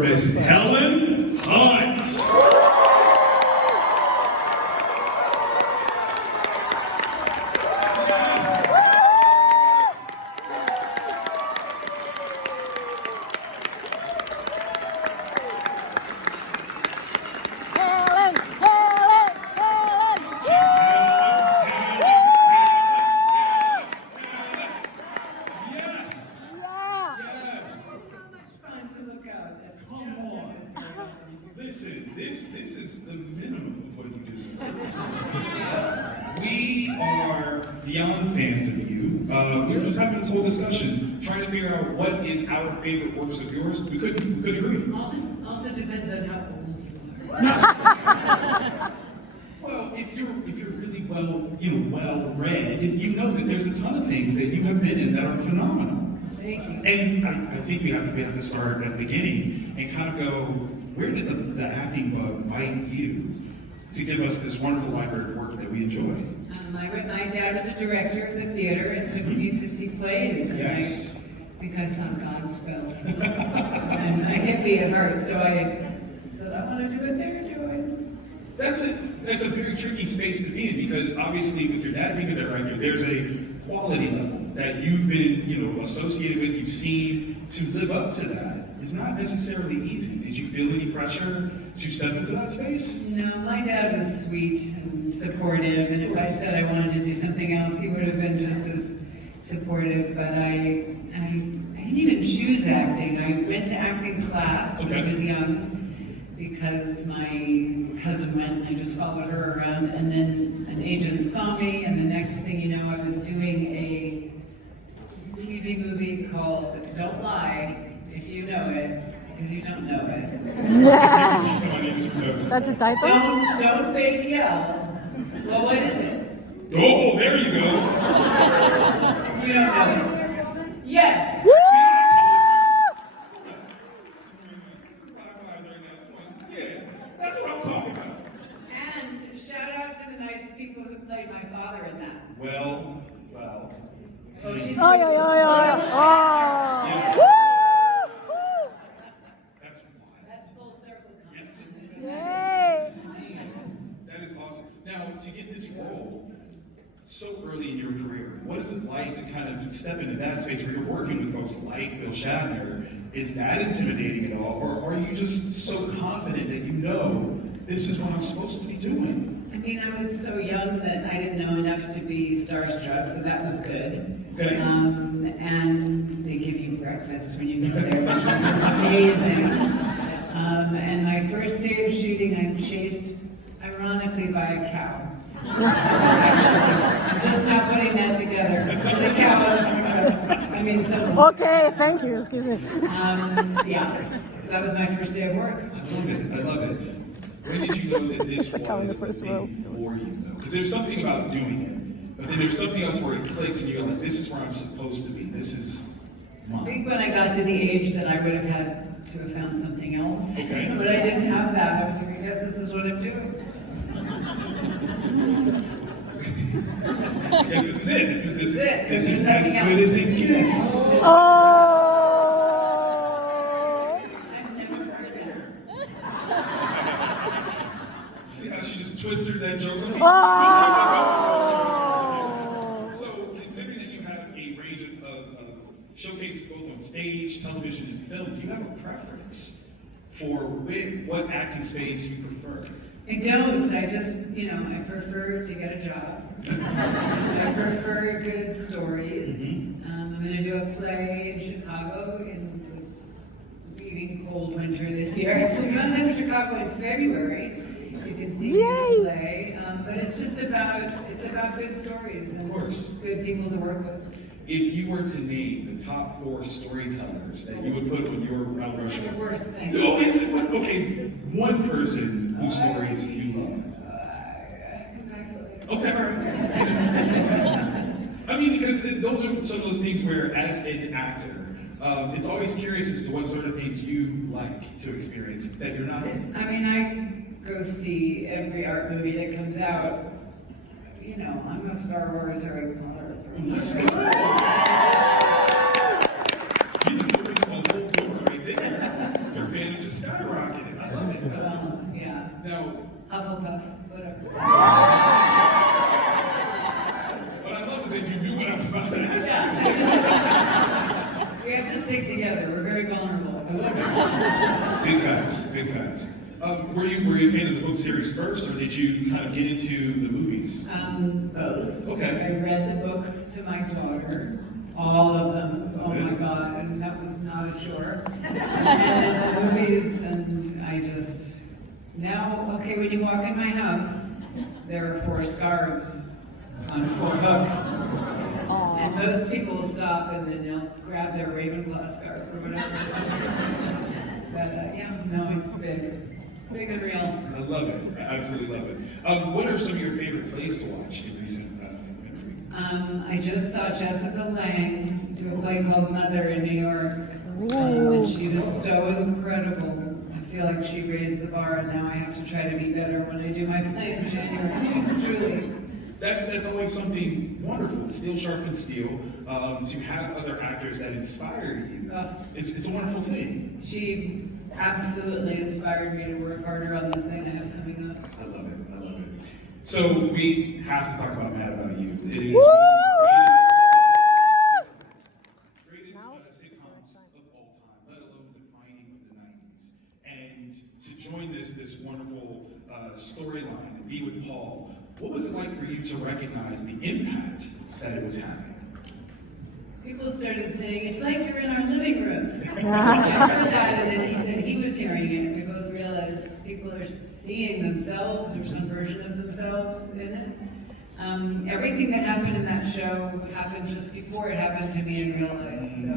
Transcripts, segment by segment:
Miss Helen Hunt. Listen, this is the minimum of what you deserve. We are beyond fans of you. We were just having this whole discussion, trying to figure out what is our favorite works of yours. We couldn't agree. Also depends on how old you are. Well, if you're really well read, you know that there's a ton of things that you have been in that are phenomenal. Thank you. And I think we have to start at the beginning and kind of go, where did the acting bug bite you to give us this wonderful library of work that we enjoy? My dad was a director of the theater and took me to see plays. Yes. Because I'm Godspell. I'm a hippie at heart, so I said, I want to do what they're doing. That's a very tricky space to be in, because obviously with your dad being a director, there's a quality level that you've been, associated with, you've seen. To live up to that is not necessarily easy. Did you feel any pressure to step into that space? No, my dad was sweet and supportive, and if I said I wanted to do something else, he would have been just as supportive, but I didn't even choose acting. I went to acting class when I was young because my cousin went and I just followed her around, and then an agent saw me, and the next thing you know, I was doing a TV movie called Don't Lie If You Know It, because you don't know it. Yeah. That's a title? Don't fake yell. Well, what is it? Oh, there you go. You don't know it. Yes. Yeah, that's what I'm talking about. And shout out to the nice people who played my father in that. Well. Oh, she's Oh, yeah. Yeah. Woo! That's wild. That's full circle. Yes, Yay! yes, indeed. That is awesome. Now, to get this role so early in your career, what is it like to kind of step into that space where you're working with folks like Bill Shatner? Is that intimidating at all? Or are you just so confident that you know this is what I'm supposed to be doing? I mean, I was so young that I didn't know enough to be starstruck, so that was good. Okay. And they give you breakfast when you go there, which was amazing. And my first day of shooting, I'm chased, ironically, by a cow. Actually, I'm just now putting that together. There's a cow on the front. I mean, someone. Okay, thank you, excuse me. Yeah, that was my first day of work. I love it. When did you know that this It's a cow in the was the first row. thing for you, though? Because there's something about doing it, but then there's something else where it clicks and you're like, this is where I'm supposed to be. This is I mine. think when I got to the age that I would have had to have found something else, Okay. but I didn't have that. I was like, I guess this is what I'm doing. I guess this is it. This is This is it. This is There's as nothing good else. as it gets. Oh! I've never heard that. See how she just twisted that joke? Oh! So, considering that you have a range of showcases both on stage, television, and film, do you have a preference for what acting space you prefer? I don't. I just, I prefer to get a job. I prefer good stories. I'm going to do a play in Chicago in the beating cold winter this year. So if you're in Chicago in February, you can see me in the play. But it's about good stories and good people to work with. If you were to name the top 4 storytellers that you would put on your Mount The Rushmore, worst thing. oh, is it? Okay, one person whose stories you love. Okay, all right. I mean, because those are some of those things where, as an actor, it's always curious as to what sort of things you like to experience that you're not in. I mean, I go see every art movie that comes out. I'm a Star Wars or Harry Potter. Let's go. You know, you're a whole door right there. You're a fan of just Hufflepuff, whatever. What I love is that you knew what I was about to ask. We have to stick together. We're very vulnerable. I love it. Big facts, big facts. Were you a fan of the book series first, or did you kind of get into the movies? Both. Okay. I read the books to my daughter, all of them. Oh my God, and that was not a chore. And the movies, and I just now okay. When you walk in my house, there are 4 scarves on 4 hooks. And most people stop and then they'll grab their Ravenclaw scarf or whatever. But yeah, no, it's big. Big and real. I love it. I absolutely love it. What are some of your favorite plays to watch in recent memory? I just saw Jessica Lange do a play called Mother in New York. And she was so incredible. I feel like she raised the bar, and now I have to try to be better when I do my play in January. Truly. That's always something wonderful. Steel sharpens steel. To have other actors that inspire you, it's a wonderful thing. She absolutely inspired me to work harder on this thing I have coming up. I love it. I love it. So we have to talk about Mad About You. It is one of the greatest sitcoms of all time, let alone defining of the 90s. And to join this wonderful storyline and be with Paul, what was it like for you to recognize the impact that it was having? People started saying, it's like you're in our living room. I heard that, and then he said he was hearing it, and we both realized people are seeing themselves or some version of themselves in it. Everything that happened in that show happened just before it happened to me in real life. So,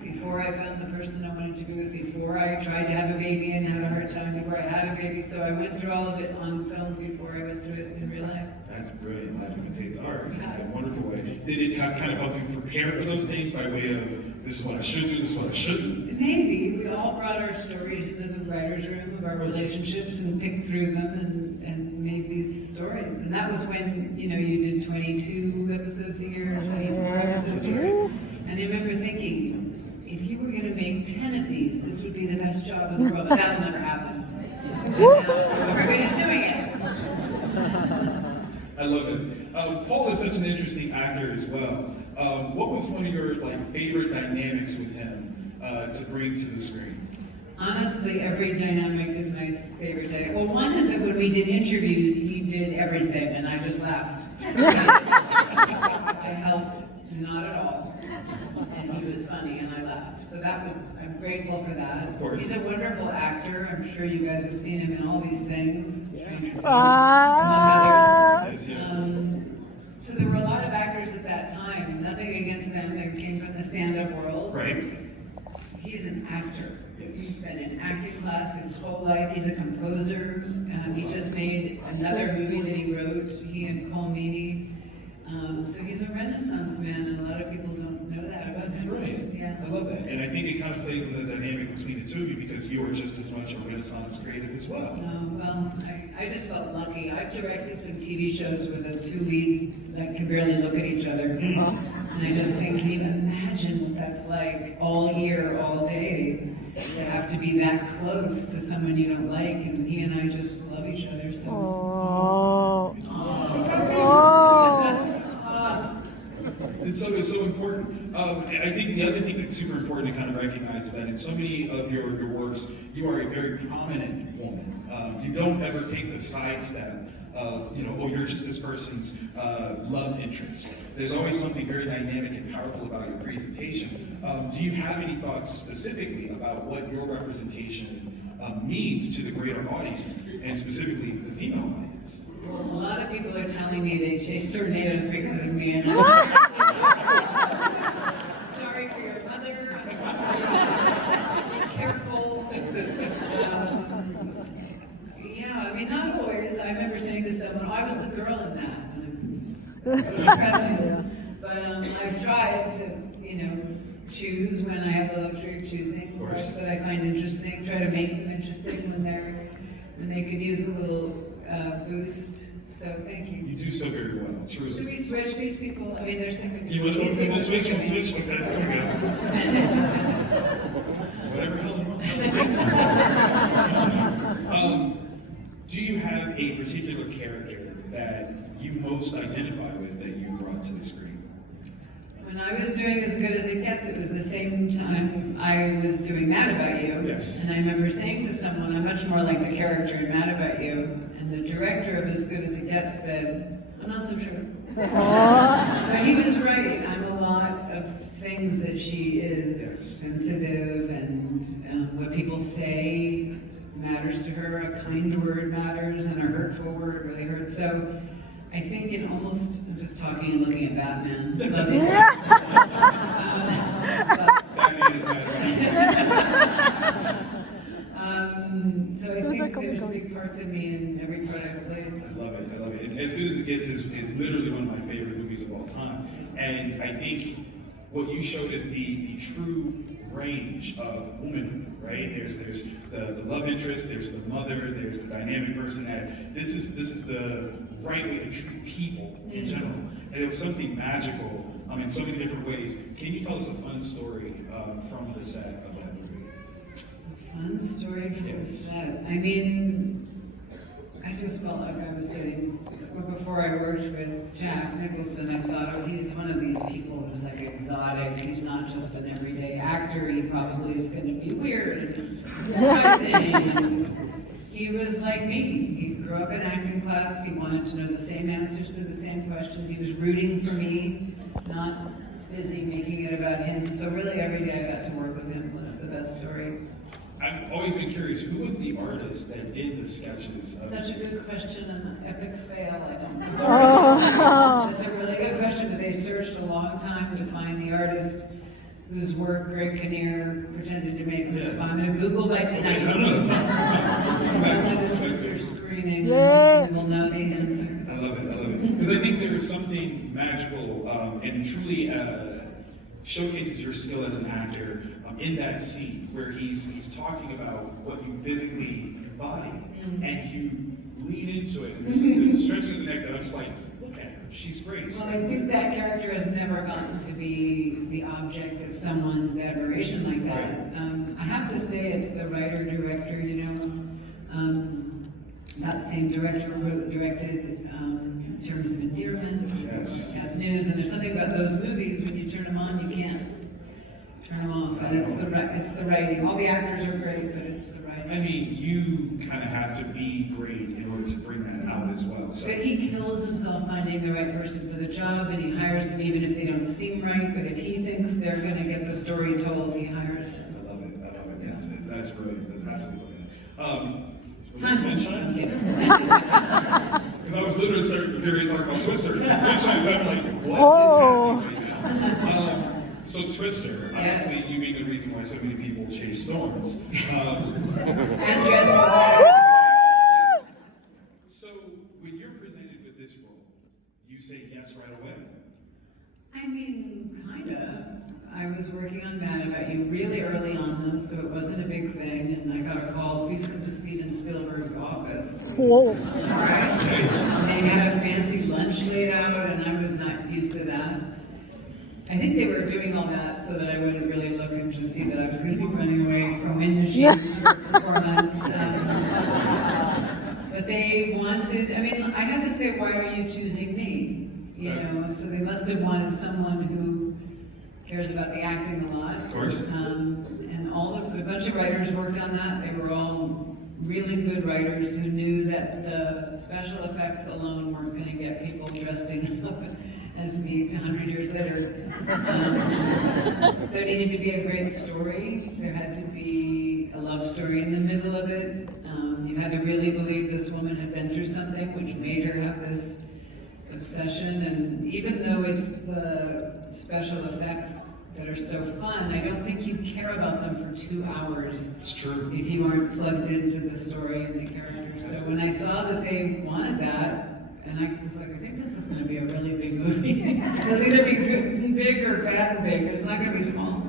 before I found the person I wanted to be with, before I tried to have a baby and had a hard time, before I had a baby. So I went through all of it on film before I went through it in real life. That's brilliant. Life imitates art in a wonderful way. Did it kind of help you prepare for those things by way of, this is what I should do, this is what I shouldn't? Maybe. We all brought our stories into the writer's room of our relationships and picked through them and made these stories. And that was when, you did 22 episodes a year, 24 episodes a year. And I remember thinking, if you were going to make 10 of these, this would be the best job in the world. But that'll never happen. And now everybody's doing it. I love it. Paul is such an interesting actor as well. What was one of your favorite dynamics with him to bring to the screen? Honestly, every dynamic is my favorite dynamic. Well, one is that when we did interviews, he did everything, and I just laughed. I helped not at all, and he was funny, and I laughed. So I'm grateful for that. Of course. He's a wonderful actor. I'm sure you guys have seen him in all these things, Stranger Things, among others. So there were a lot of actors at that time, nothing against them, that came from the stand-up world. Right. He's an actor. Yes. He's been in acting class his whole life. He's a composer. He just made another movie that he wrote, he and Cole Meany. So he's a Renaissance man, and a lot of people don't know that about him. That's right. Yeah. I love that. And I think it kind of plays in the dynamic between the two of you because you are just as much a Renaissance creative as well. Well, I just felt lucky. I've directed some TV shows with the 2 leads that can barely look at each other. And I just think, can you imagine what that's like all year, all day, to have to be that close to someone you don't like, and he and I just love each other. So. It's so important. I think the other thing that's super important to kind of recognize is that in so many of your works, you are a very prominent woman. You don't ever take the sidestep of, you're just this person's love interest. There's always something very dynamic and powerful about your presentation. Do you have any thoughts specifically about what your representation means to the greater audience, and specifically the female audience? Well, a lot of people are telling me they chase tornadoes because of me, and I'm sorry for your mother. Be careful. Not always. I remember saying to someone, I was the girl in that. It's so depressing. But I've tried to, choose when I have the luxury of choosing, of course, that I find interesting. Try to make them interesting when they could use a little boost. So thank you. You do so very well, truly. Should we switch these people? There's something. You want to switch? We'll switch. Okay, there we go. Whatever Helen wants. Do you have have a particular character that you most identify with that you brought to the screen? When I was doing As Good as It Gets, it was the same time I was doing Mad About You. Yes. And I remember saying to someone, I'm much more like the character in Mad About You. And the director of As Good as It Gets said, I'm not so sure. But he was right. I'm a lot of things that she is. Sensitive, and what people say matters to her. A kind word matters, and a hurtful word really hurts. So I think in almost, I'm just talking and looking at Batman. Love these things. Batman is mad about So I think there's big parts of me in every part I've played. I love it. I love it. And As Good as It Gets is literally one of my favorite movies of all time. And I think what you showed is the true range of womanhood, right? There's the love interest, there's the mother, there's the dynamic person. That this is the right way to treat people in general. And it was something magical in so many different ways. Can you tell us a fun story from the set of that movie? A fun story from the set. I mean, I just felt like I was getting, before I worked with Jack Nicholson, I thought, oh, he's one of these people who's like exotic. He's not just an everyday actor. He probably is going to be weird and surprising. And he was like me. He grew up in acting class. He wanted to know the same answers to the same questions. He was rooting for me, not busy making it about him. So really every day I got to work with him was the best story. I've always been curious, who was the artist that did the sketches? Such a good question, an epic fail, I don't know. That's a really good question, but they searched a long time to find the artist whose work Greg Kinnear pretended to make me. I'm going to Google by tonight. No, that's fine. After the Twister screening, we will know the answer. I love it. Because I think there is something magical and truly showcases your skill as an actor in that scene where he's talking about what you physically embody, and you lean into it. And there's a stretching of the neck that I'm just like, look at her, she's great. Well, I think that character has never gotten to be the object of someone's admiration like that. Right. I have to say it's the writer-director, you know. That same director directed Terms of Endearment, Yes. Cast News, and there's something about those movies, when you turn them on, you can't turn them off, and it's the writing. All the actors are great, but it's the writing. I mean, you kind of have to be great in order to bring that out as well. So. But he kills himself finding the right person for the job, and he hires them even if they don't seem right, but if he thinks they're going to get the story told, he hires them. I love it. That's brilliant. That's absolutely brilliant. Because I was literally starting to talking about Twister. I'm like, what is happening? So Twister, obviously you being the reason why so many people chase storms. And dressing. So when you're presented with this role, you say yes right away? I mean, kinda. I was working on Mad About You really early on though, so it wasn't a big thing, and I got a call, please come to Steven Spielberg's office. Whoa. Alright. They had a fancy lunch laid out, and I was not used to that. I think they were doing all that so that I wouldn't really look and just see that I was going to be running away from wind machines for 4 months. But they wanted, I mean, I had to say, why are you choosing me? You know, so they must have wanted someone who cares about the acting a lot. Of course. And a bunch of writers worked on that. They were all really good writers who knew that the special effects alone weren't going to get people dressed up as me 100 years later. There needed to be a great story. There had to be a love story in the middle of it. You had to really believe this woman had been through something which made her have this obsession. And even though it's the special effects that are so fun, I don't think you care about them for 2 hours. It's true. If you aren't plugged into the story and the characters. So when I saw that they wanted that, and I was like, I think this is going to be a really big movie. It'll either be good and big or bad and big, but it's not going to be small.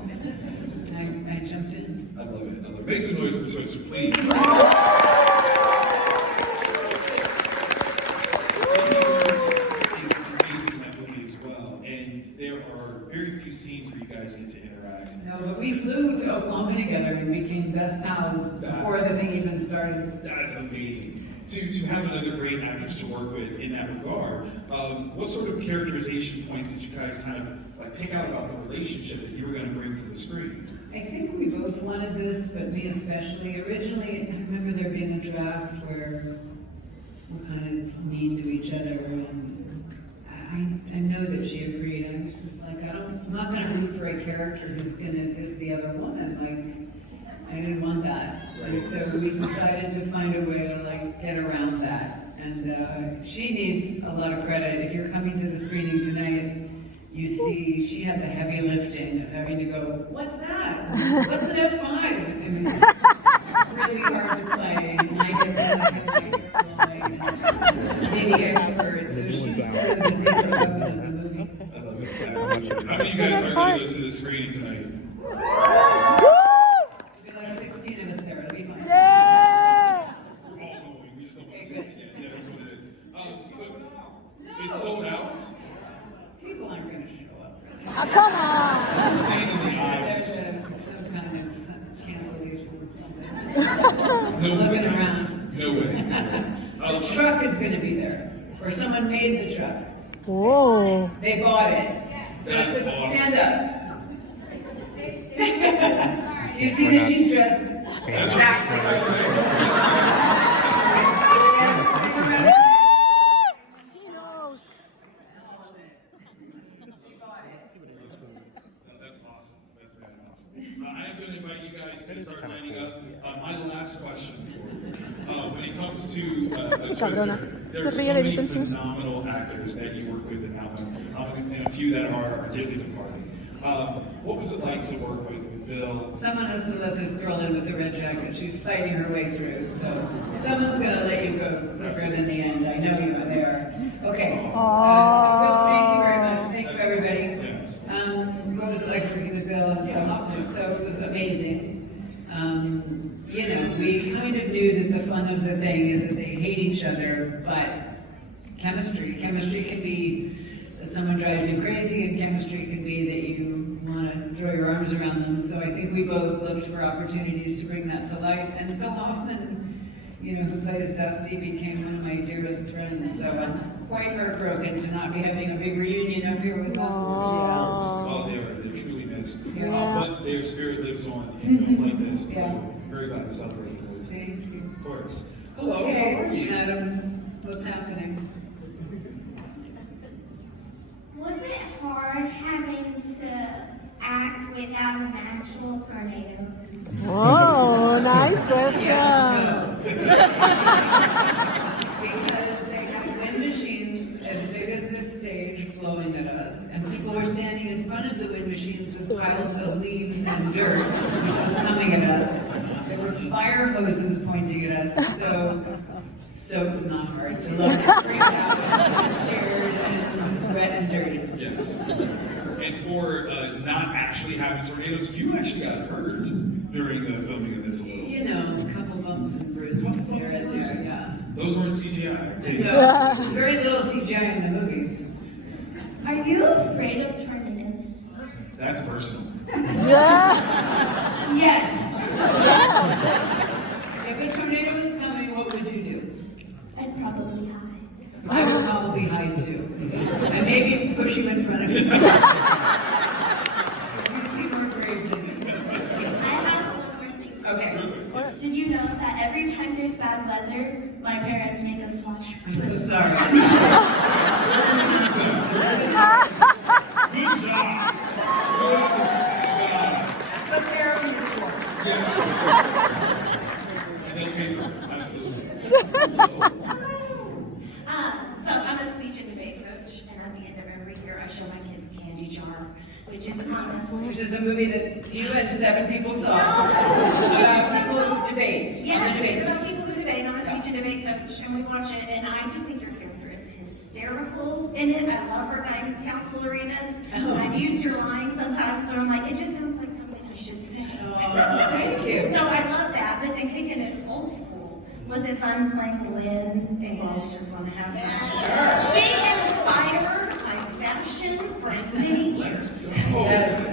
I jumped in. I love it. Make some noise for Twister, please. Very few scenes where you guys get to interact. No, but we flew to Oklahoma together and became best pals before the thing even started. That's amazing. to have another great actress to work with in that regard, what sort of characterization points did you guys kind of like pick out about the relationship that you were going to bring to the screen? I think we both wanted this, but me especially. Originally, I remember there being a draft where we're kind of mean to each other, and I know that she agreed. I was just like, I'm not going to root for a character who's going to diss the other woman. Like, I didn't want that. And so we decided to find a way to like get around that. And she needs a lot of credit. If you're coming to the screening tonight, you see she had the heavy lifting of having to go, what's that? What's an F5? I mean, it's really hard to play. And I get to like maybe expert. So she's sort of the secret weapon of the movie. I love it. How many of you guys are going to go to the screening tonight? There'll be like 16 of us there. It'll be fun. Yeah. We're all going. We just don't want to see it yet. Yeah, that's what it is. But it's sold out. People aren't going to show up. Oh, come on. It's staying in the There's aisles. some kind of cancellation or something. No Looking way. around. No way. The truck is going to be there, or someone made the truck. Whoa. They bought it. So That's awesome. stand up. Do you see that she's dressed? That's exactly right. That's right. That's right. She knows. That's awesome. That's very awesome. I am going to invite you guys to start lining up. My last question for you. When it comes to Twister, there are so many phenomenal actors that you work with in that one, and a few that are dearly departed. What was it like to work with Bill? Someone has to let this girl in with the red jacket. She's fighting her way through, so someone's going to let you go quicker than the end. I know you are there. Okay. So Bill, thank you very much. Thank you, everybody. Yes. What was it like working with Bill and Phil Hoffman? So it was amazing. You know, we kind of knew that the fun of the thing is that they hate each other, but chemistry can be that someone drives you crazy, and chemistry can be that you want to throw your arms around them. So I think we both looked for opportunities to bring that to life. And Phil Hoffman, you know, who plays Dusty, became one of my dearest friends. So I'm quite heartbroken to not be having a big reunion up here with them. Oh, they're truly missed. Yeah. But their spirit lives on in films like this. And Yeah. so very glad to celebrate them with you. Thank you. Of course. Hello, how are Okay, you? Adam, what's happening? Was it hard having to act without an actual tornado? Whoa, nice question. Yeah, no. Because they had wind machines as big as this stage blowing at us, and people were standing in front of the wind machines with piles of leaves and dirt, which was coming at us. There were fire hoses pointing at us, so it was not hard to look freaked out and scared and wet and dirty. Yes. And for not actually having tornadoes, you actually got hurt during the filming of this a little. You know, a couple bumps and bruises here and there, yeah. Those weren't CGI. I take it. No, there's very little CGI in the movie. Are you afraid of tornadoes? That's personal. Yeah. Yes. If a tornado was coming, what would you do? I'd probably hide. I would probably hide too. And maybe push you in front of you. You seem more brave than me. I have one more thing. Okay. Did you know that every time there's bad weather, my parents make us watch? I'm so sorry. Good job. That's what therapy is for. Yes. And they pay for it. Absolutely. So I'm a speech and debate coach, and at the end of every year, I show my kids Candy Jar, which is honest. Which is a movie that you and 7 people saw. About people who debate. On the Yeah, debate. it's about people who debate. I'm a speech and debate coach, and we watch it, and I just think your character is hysterical in it. I love her guidance counseloriness. I've used your line sometimes where I'm like, it just sounds like something I should say. Oh, thank you. So I love that, but then kicking it old school. Was it fun playing Lynn and girls just want to have fun? She inspired my fashion for many years. Yes,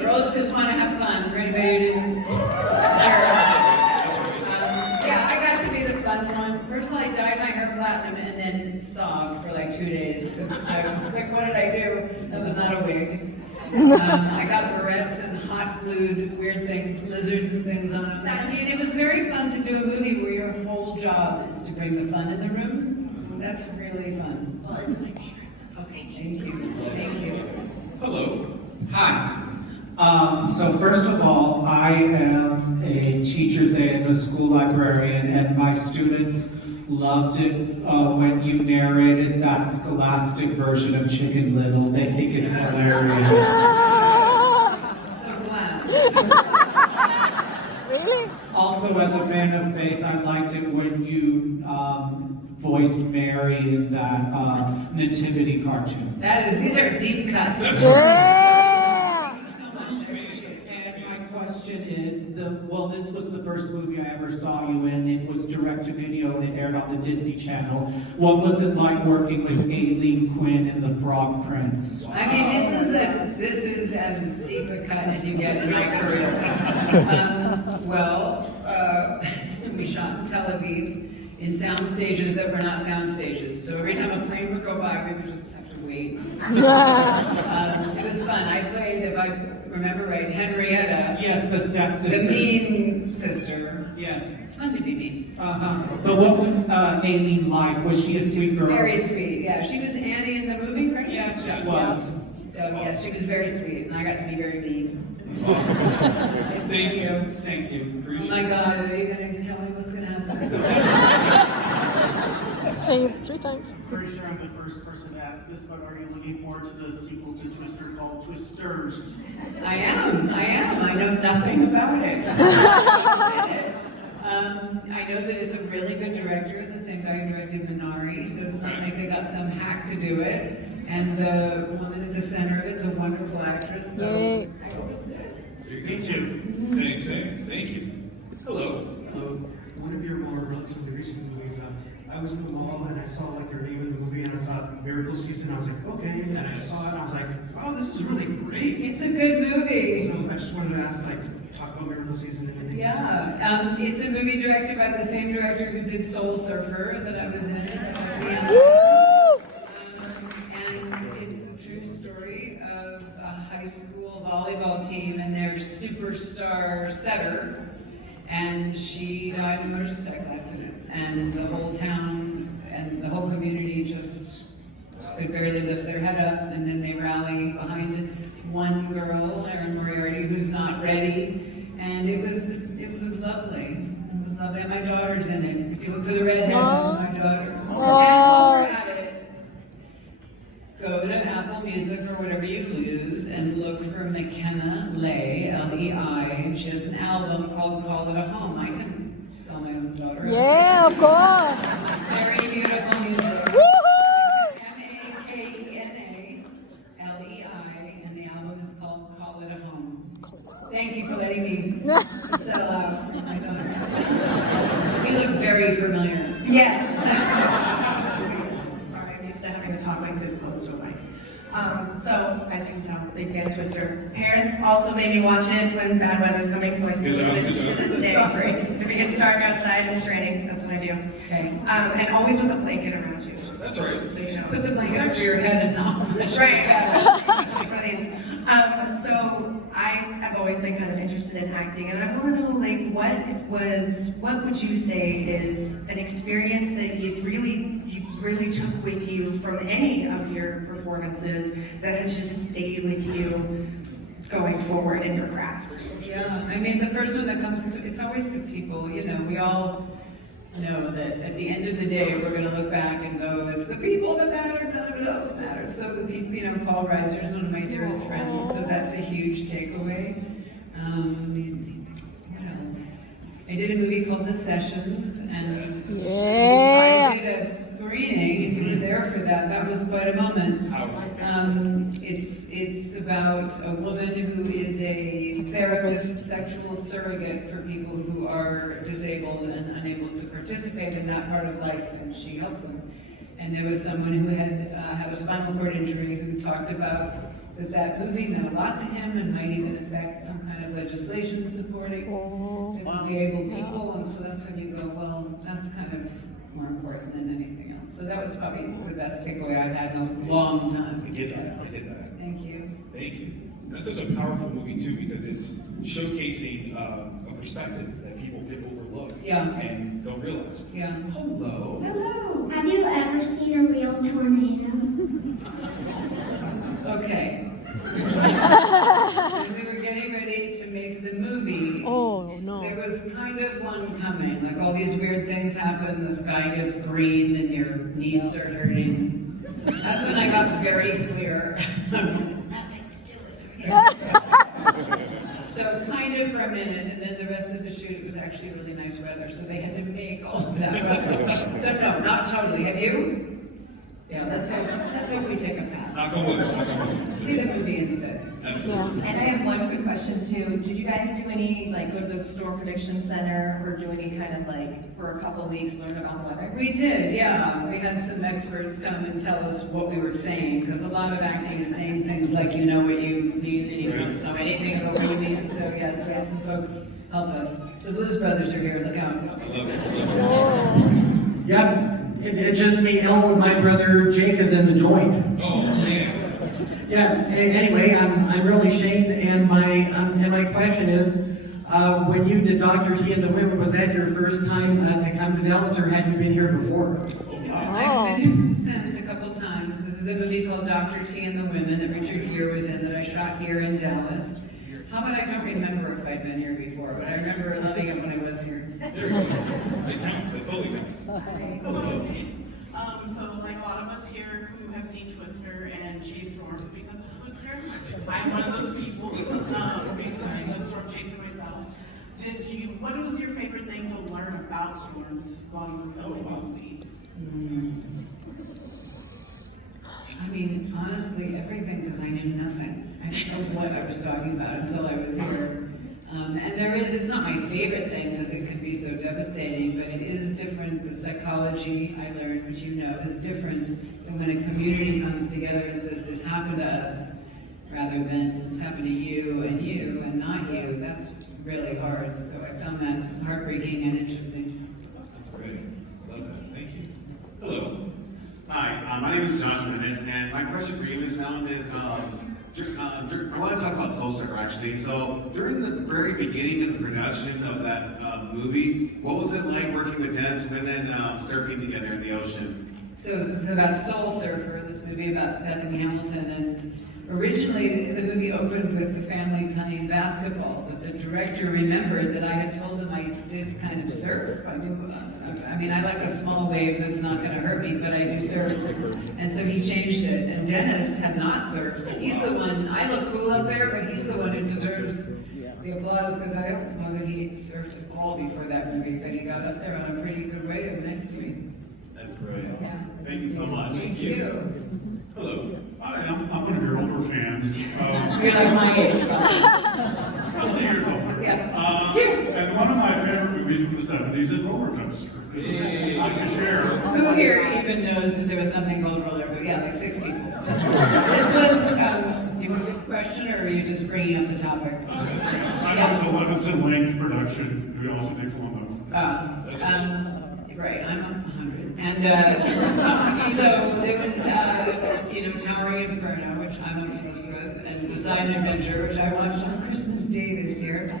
girls just want to have fun. For anybody who didn't hear. Yeah, I got to be the fun one. First of all, I then sobbed for like 2 days because I was like, what did I do? That was not a wig. I got barrettes and hot glued weird things, lizards and things on them. I mean, it was very fun to do a movie where your whole job is to bring the fun in the room. That's really fun. Well, it's my favorite. Okay, thank you. Thank you. Hello. Hi. So first of all, I am a teacher's aide and a school librarian, and my students loved it when you narrated that scholastic version of Chicken Little. They think it's hilarious. I'm so glad. Really? Also, as a man of faith, I liked it when you voiced Mary in that nativity cartoon. These are deep cuts. That's Yeah. Thank you so much. I appreciate it. And my question is, this was the first movie I ever saw you in. It was direct to video and it aired on the Disney Channel. What was it like working with Aileen Quinn in The Frog Prince? I mean, this is as deep a cut as you get in my career. We shot in Tel Aviv in sound stages that were not sound stages. So every time a plane would go by, we would just have to wait. It was fun. I played, if I remember right, Henrietta, Yes, the stepsister. the mean sister. Yes. It's fun to be mean. But what was Aileen like? Was she a sweet girl? Very sweet. Yeah, she was Annie in the movie, right? Yes, she Yeah. was. So yes, she was very sweet, and I got to be very mean. Awesome. Nice to Thank meet you. Thank you. Oh Appreciate my it. God, are you gonna tell me what's gonna happen? Say it 3 times. Pretty sure I'm the first person to ask this, but are you looking forward to the sequel to Twister called Twisters? I am. I know nothing about it. I know that it's a really good director, the same guy who directed Minari, so it's not like they got some hack to do it. And the woman at the center of it's a wonderful actress, so Yay. I hope it's good. Me too. Same. Thank you. Hello. One of your more relatively recent movies, I was in the mall and I saw like your name in the movie and I saw Miracle Season. I was like, okay, and I saw it and I was like, wow, this is really great. It's a good movie. So I just wanted to ask, like, talk about Miracle Season and anything. Yeah, it's a movie directed by the same director who did Soul Surfer that I was in. Woo! And it's a true story of a high school volleyball team and their superstar setter. And she died in a motorcycle accident. And the whole town and the whole community just could barely lift their head up. And then they rally behind one girl, Erin Moriarty, who's not ready. And it was lovely. It was lovely. And my daughter's in it. If you look for the redhead, that's my daughter. And while we're at it, go to Apple Music or whatever you use and look for McKenna Lei, L-E-I. She has an album called Call It a Home. I can sell my own daughter. Yeah, of course. It's very beautiful music. Woohoo! McKenna Lei, and the album is called Call It a Home. Thank you for letting me sell out for my daughter. You look very familiar. Yes. Sorry, I'm used to having to talk like this close to a mic. So, as you can tell, big fan of Twister. Parents also made me watch it when bad weather's coming, so I still do it to this day. If it gets dark outside and it's raining, that's what I do. Okay. And always with a blanket around you. That's right. So you know. Put the blanket over your head and not. Right. One of these. So I have always been kind of interested in acting, and I want to know, like, what would you say is an experience that you really took with you from any of your performances that has just stayed with you going forward in your craft? Yeah, I mean, the first one that comes to, it's always the people, you know, we all know that at the end of the day, we're going to look back and go, it's the people that mattered, none of it else mattered. So the people, you know, Paul Reiser is one of my dearest friends, so that's a huge takeaway. What else? I did a movie called The Sessions, and Yeah. I did a screening, and you were there for that. That was quite a moment. It's about a woman who is a therapist, sexual surrogate for people who are disabled and unable to participate in that part of life, and she helps them. And there was someone who had had a spinal cord injury who talked about that movie meant a lot to him and might even affect some kind of legislation supporting differently able people. And so that's when you go, well, that's kind of more important than anything else. So that was probably the best takeaway I've had in a long time. I get that. I get that. Thank you. Thank you. That's such a powerful movie too because it's showcasing a perspective that people get overlooked Yeah. and don't realize. Yeah. Hello. Hello. Have you ever seen a real tornado? Okay. When we were getting ready to make the movie, Oh, no. there was kind of one coming. Like all these weird things happen, the sky gets green and your knees start hurting. That's when I got very clear. Nothing to do with it. So kind of for a minute, and then the rest of the shoot, it was actually really nice weather, so they had to make all of that weather. So no, not totally. Have you? Yeah, let's hope we take a pass. Knock on wood. Knock on wood. See the movie instead. Absolutely. And I have one quick question too. Did you guys do any, like, go to the Storm Prediction Center or do any kind of like, for a couple of weeks, learn about the weather? We did, yeah. We had some experts come and tell us what we were saying, because a lot of acting is saying things like you know what you mean and you don't know anything about what you mean. So yes, we had some folks help us. The Blues Brothers are here, look out. I love it. I love it. Yeah, it just me, Elwood, my brother Jake is in the joint. Oh man. Yeah. Anyway, I'm really ashamed, and my question is, when you did Dr. T and the Women, was that your first time to come to Dallas, or had you been here before? I've been here since a couple times. This is a movie called Dr. T and the Women that Richard Gere was in that I shot here in Dallas. How about I don't remember if I'd been here before, but I remember loving it when I was here. There you go. It counts. That totally counts. Hello. So like a lot of us here who have seen Twister and chased storms because of Twister, I'm one of those people recently was storm chasing myself. What was your favorite thing to learn about storms while you were filming the movie? I mean, honestly, everything, because I knew nothing. I didn't know what I was talking about until I was here. And it's not my favorite thing because it can be so devastating, but it is different. The psychology I learned, which you know, is different than when a community comes together and says, this happened to us, rather than this happened to you and not you. That's really hard. So I found that heartbreaking and interesting. That's great. I love that. Thank you. Hello. Hi, my name is Josh Menes, and my question for you, Ms. Helen, is I want to talk about Soul Surfer actually. So during the very beginning of the production of that movie, what was it like working with Dennis Quinn and surfing together in the ocean? So this is about Soul Surfer, this movie about Bethany Hamilton, and originally the movie opened with the family playing basketball, but the director remembered that I had told him I did kind of surf. I mean, I like a small wave that's not going to hurt me, but I do surf. And so he changed it. And Dennis had not surfed, so he's the one, I look cool up there, but he's the one who deserves the applause, because I don't know that he surfed at all before that movie, but he got up there on a pretty good wave next to me. That's brilliant. Yeah. Thank you so much. Thank you. Hello. Hi, I'm one of your older fans. You're like my age, probably. Probably years older. Yeah. And one of my favorite movies from the 70s is Roller Coaster. I can share. Who here even knows that there was something called roller coaster? Yeah, like 6 people. This was, you want a question, or are you just bringing up the topic? I know it's a Levinson Link production. We also did Columbo. Right, I'm 100. And so there was, Towering Inferno, which I'm obsessed with, and Poseidon Adventure, which I watched on Christmas Day this year.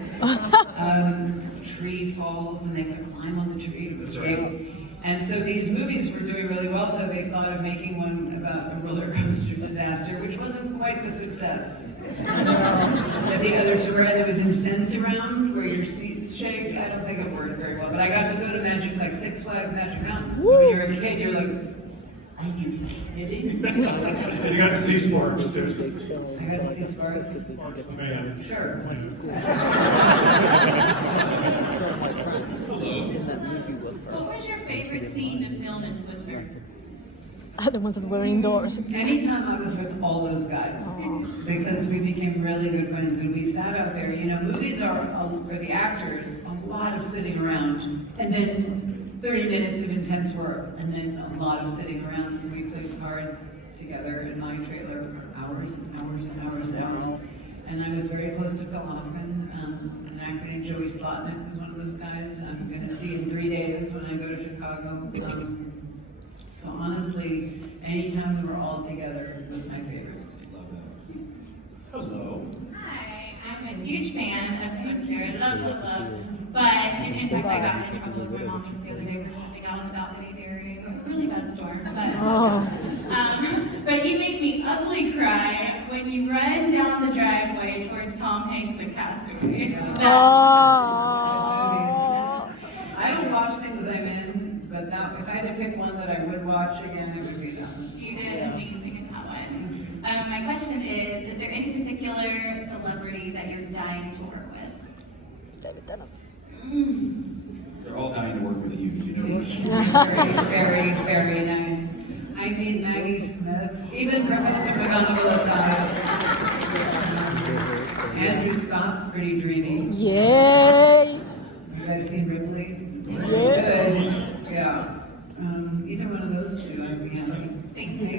Tree falls, and they have to climb on the tree to escape. And so these movies were doing really well, so they thought of making one about a roller coaster disaster, which wasn't quite the success that the others were. And there was incense around where your seats shake. I don't think it worked very well, but I got to go to Six Flags Magic Mountain. So when you're a kid, you're like, are you kidding? And you got to see Sparks too. I got to see Sparks. Sparks the man. Sure. Hello. What was your favorite scene to film in Twister? The ones that were indoors. Anytime I was with all those guys, because we became really good friends, and we sat out there. Movies are, for the actors, a lot of sitting around, and then 30 minutes of intense work, and then a lot of sitting around. So we played cards together in my trailer for hours and hours and hours and hours. And I was very close to Phil Hoffman, an actor named Joey Slotnick, who's one of those guys I'm going to see in 3 days when I go to Chicago. Chicago. So honestly, anytime we were all together was my favorite. Love that. Hello. Hi, I'm a huge fan of Twister. Love, love, love. But in fact, I got in trouble with my mom just the other day for stepping out on the balcony during a really bad storm. But you make me ugly cry when you run down the driveway towards Tom Hanks and Castaway. I don't watch things I'm in, but that, if I had to pick one that I would watch again, it would be that. You did amazing in that one. My question is there any particular celebrity that you're dying to work with? David Tennant. They're all dying to work with you, you know. Very, very nice. I mean, Maggie Smith, even Professor McGonagall aside. Andrew Scott's pretty dreamy. Yay! You guys seen Ripley? Yeah. Good. Yeah. Either one of those two, I'd be happy. Thank you.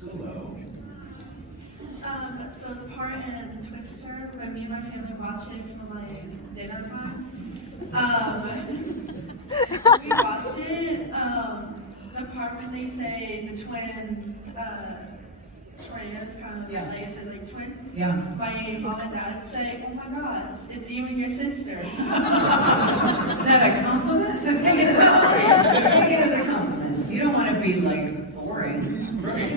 Hello. So the part in Twister, when me and my family watch it for like dinner time, we watch it, the part when they say the twin tornadoes kind of like it says like twin. Yeah. My mom and dad say, "Oh my gosh, it's you and your sister." Is that a compliment? So take it as a compliment. You don't want to be like boring. Right.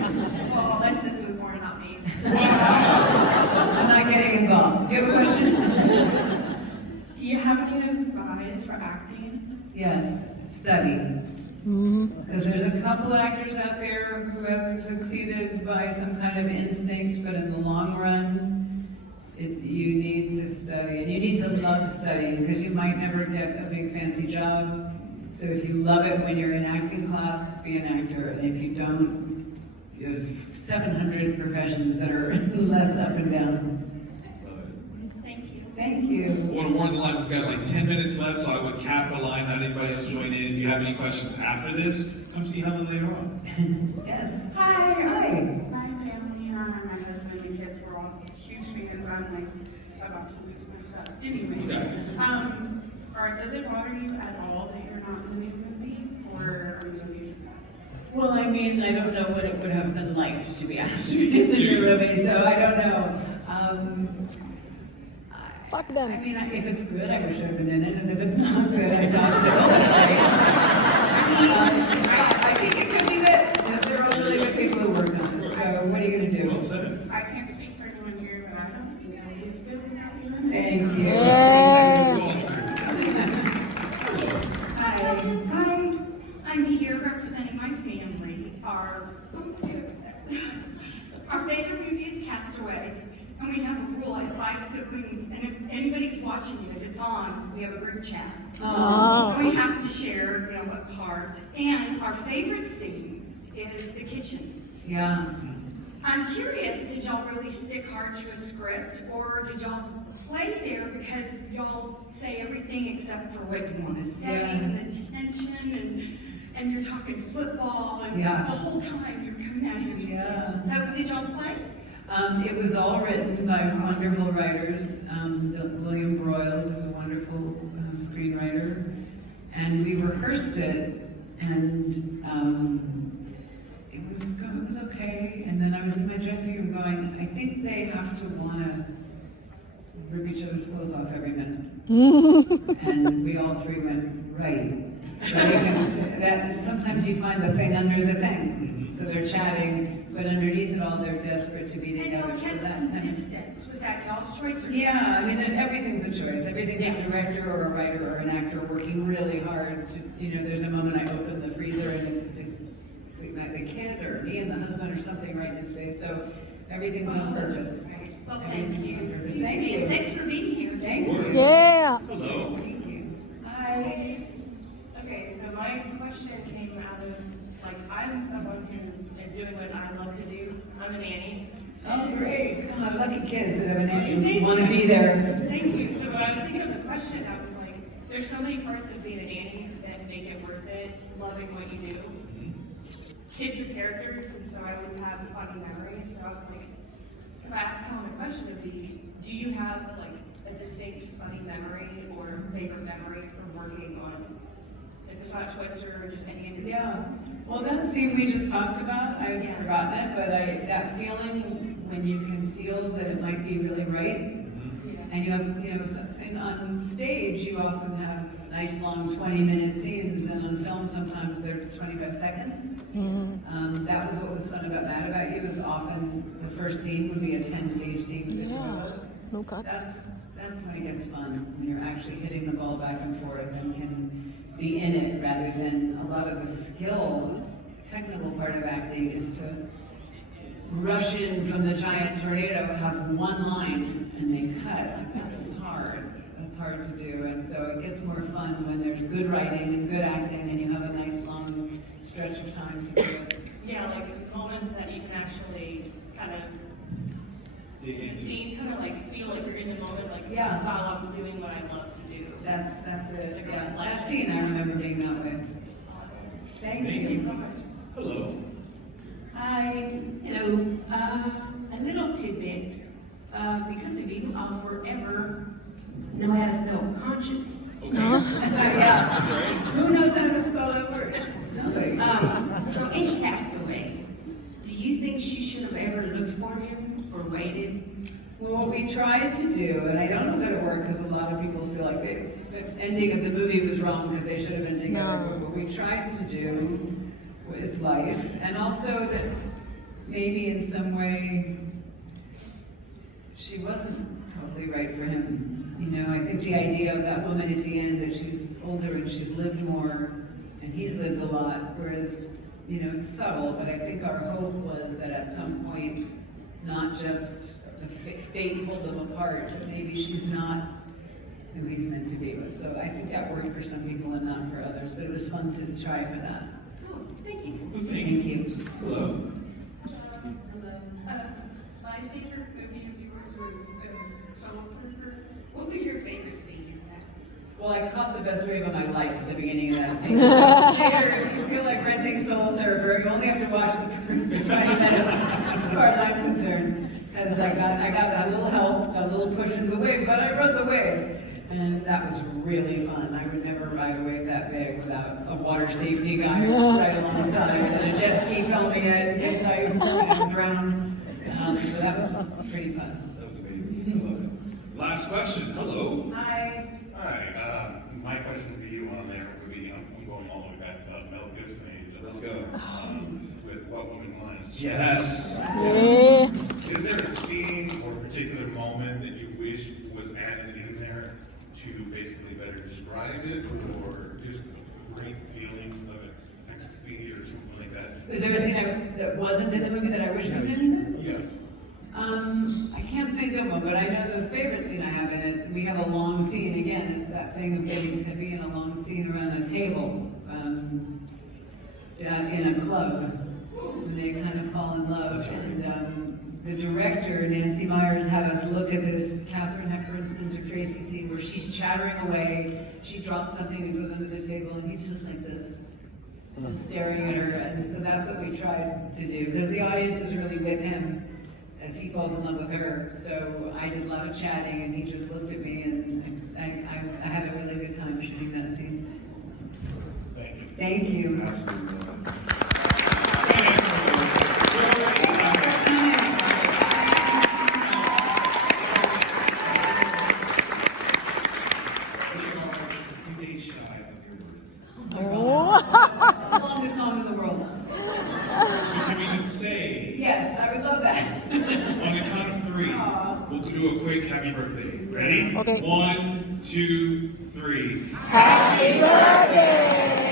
Well, my sister was born, not me. I'm not getting involved. Do you have a question? Do you have any advice for acting? Yes, study. Because there's a couple actors out there who have succeeded by some kind of instinct, but in the long run, you need to study. And you need to love studying, because you might never get a big fancy job. So if you love it when you're in acting class, be an actor. And if you don't, there's 700 professions that are less up and down. Thank you. Thank you. I want to warn the line, we've got like 10 minutes left, so I would cap the line, not anybody else join in. If you have any questions after this, come see Helen later on. Yes. Hi. Hi. My family and I, my husband and kids, were all huge fans. I'm like about to lose my stuff. Anyway, does it bother you at all that you're not in the new movie, or are you okay with that? Well, I mean, I don't know what it would have been like to be asked to be in the new movie, so I don't know. Fuck them. I mean, if it's good, I wish I'd been in it, and if it's not good, I dodged the bullet, right? I think it could be good, because there are really good people who worked on it, so what are you going to do? Well said. I can't speak for anyone here, but I don't think it is good without you in it. Thank you. Yeah. Hi. I'm here representing my family. Our favorite movie is Castaway, and we have a rule. I have 5 siblings, and if anybody's watching it, if it's on, we have a group chat. And we have to share, what part. And our favorite scene is the kitchen. Yeah. I'm curious, did y'all really stick hard to a script, or did y'all play there because y'all say everything except for what you want to say, and the tension, and you're talking football, and the whole time you're coming out of your skin. So did y'all play? It was all written by wonderful writers. William Broyles is a wonderful screenwriter, and we rehearsed it, and it was okay. And then I was in my dressing room going, I think they have to want to rip each other's clothes off every minute. And we all three went, right. So that sometimes you find the thing under the thing. So they're chatting, but underneath it all, they're desperate to be together. And y'all kept some distance. Was that y'all's choice? Or yeah, I mean, everything's a choice. Everything's a director or a writer or an actor working really hard to, there's a moment I open the freezer and it's the kid or me and the husband or something right in his face. So everything's on purpose. Well, thank you. Thank you. Thanks for being here. Thank you. Yeah. Hello. Thank you. Hi. Okay, so my question came out of, I'm someone who is doing what I love to do. I'm a nanny. Oh, great. Still have lucky kids that have a nanny who want to be there. Thank you. So when I was thinking of the question, I was like, there's so many parts of being a nanny that make it worth it, loving what you do. Kids are characters, and so I always have funny memories. So I was like, if I asked Helen a question, would be, do you have a distinct funny memory or favorite memory from working on If it's not Twister or just any of the Yeah. Well, that scene we just talked about, I had forgotten it, but that feeling when you can feel that it might be really right. And you have, on stage you often have nice long 20-minute scenes, and on film sometimes they're 25 seconds. That was what was fun about Mad About You, is often the first scene would be a 10-page scene with the two of us. No cuts. That's when it gets fun, when you're actually hitting the ball back and forth and can be in it rather than a lot of the skill, technical part of acting is to rush in from the giant tornado, have one line, and they cut. Like, that's hard. That's hard to do. And so it gets more fun when there's good writing and good acting and you have a nice long stretch of time to do it. Yeah, like moments that you can actually kind of dig into. kind of like feel like you're in the moment, like, Yeah. wow, I'm doing what I love to do. That's it. Like, Yeah. like- That scene I remember being that way. Thank you so much. Hello. Hi, hello. A little tidbit. Because of you, I'll forever know how to spell conscience. Okay. Yeah. That's right. Who knows how to spell that word? Nobody. So Annie passed away. Do you think she should have ever looked for him or waited? Well, what we tried to do, and I don't know that it worked because a lot of people feel like the ending of the movie was wrong because they should have been together. No. But what we tried to do with life, and also that maybe in some way she wasn't totally right for him. I think the idea of that woman at the end, that she's older and she's lived more and he's lived a lot, whereas, it's subtle, but I think our hope was that at some point, not just the fate pulled them apart, but maybe she's not who he's meant to be with. So I think that worked for some people and not for others, but it was fun to try for that. Oh, thank you. Thank you. Hello. My favorite movie of yours was Soul Surfer. What was your favorite scene in that? Well, I caught the best wave of my life at the beginning of that scene. So later, if you feel like renting Soul Surfer, you only have to watch the first 20 minutes, as far as I'm concerned. Because I got that little help, a little push in the wave, but I rode the wave. And that was really fun. I would never ride a wave that big without a water safety guy right alongside and a jet ski filming it in case I drown. So that was pretty fun. That was amazing. I love it. Last question. Hello. Hi. Hi, my question for you on there would be, I'm going all the way back to Mel Gibson age. Let's go. With What Woman Wants. Yes. Yeah. Is there a scene or particular moment that you wish was added in there to basically better describe it, or just a great feeling of ecstasy or something like that? Is there a scene that wasn't in the movie that I wish was in? Yes. I can't think of one, but I know the favorite scene I have in it. We have a long scene again. It's that thing of getting to be in a long scene around a table in a club when they kind of fall in love. That's right. And the director, Nancy Myers, had us look at this Katharine Hepburn Spencer Tracy scene where she's chattering away. She drops something that goes under the table, and he's just like this, just staring at her. And so that's what we tried to do, because the audience is really with him as he falls in love with her. So I did a lot of chatting, and he just looked at me, and I had a really good time shooting that scene. Thank you. Thank you. Absolutely. It's the longest song in the world. So can we just say, Yes, I would love that. on the count of three, we'll do a quick happy birthday. Ready? Okay. 1, 2, 3. Happy birthday!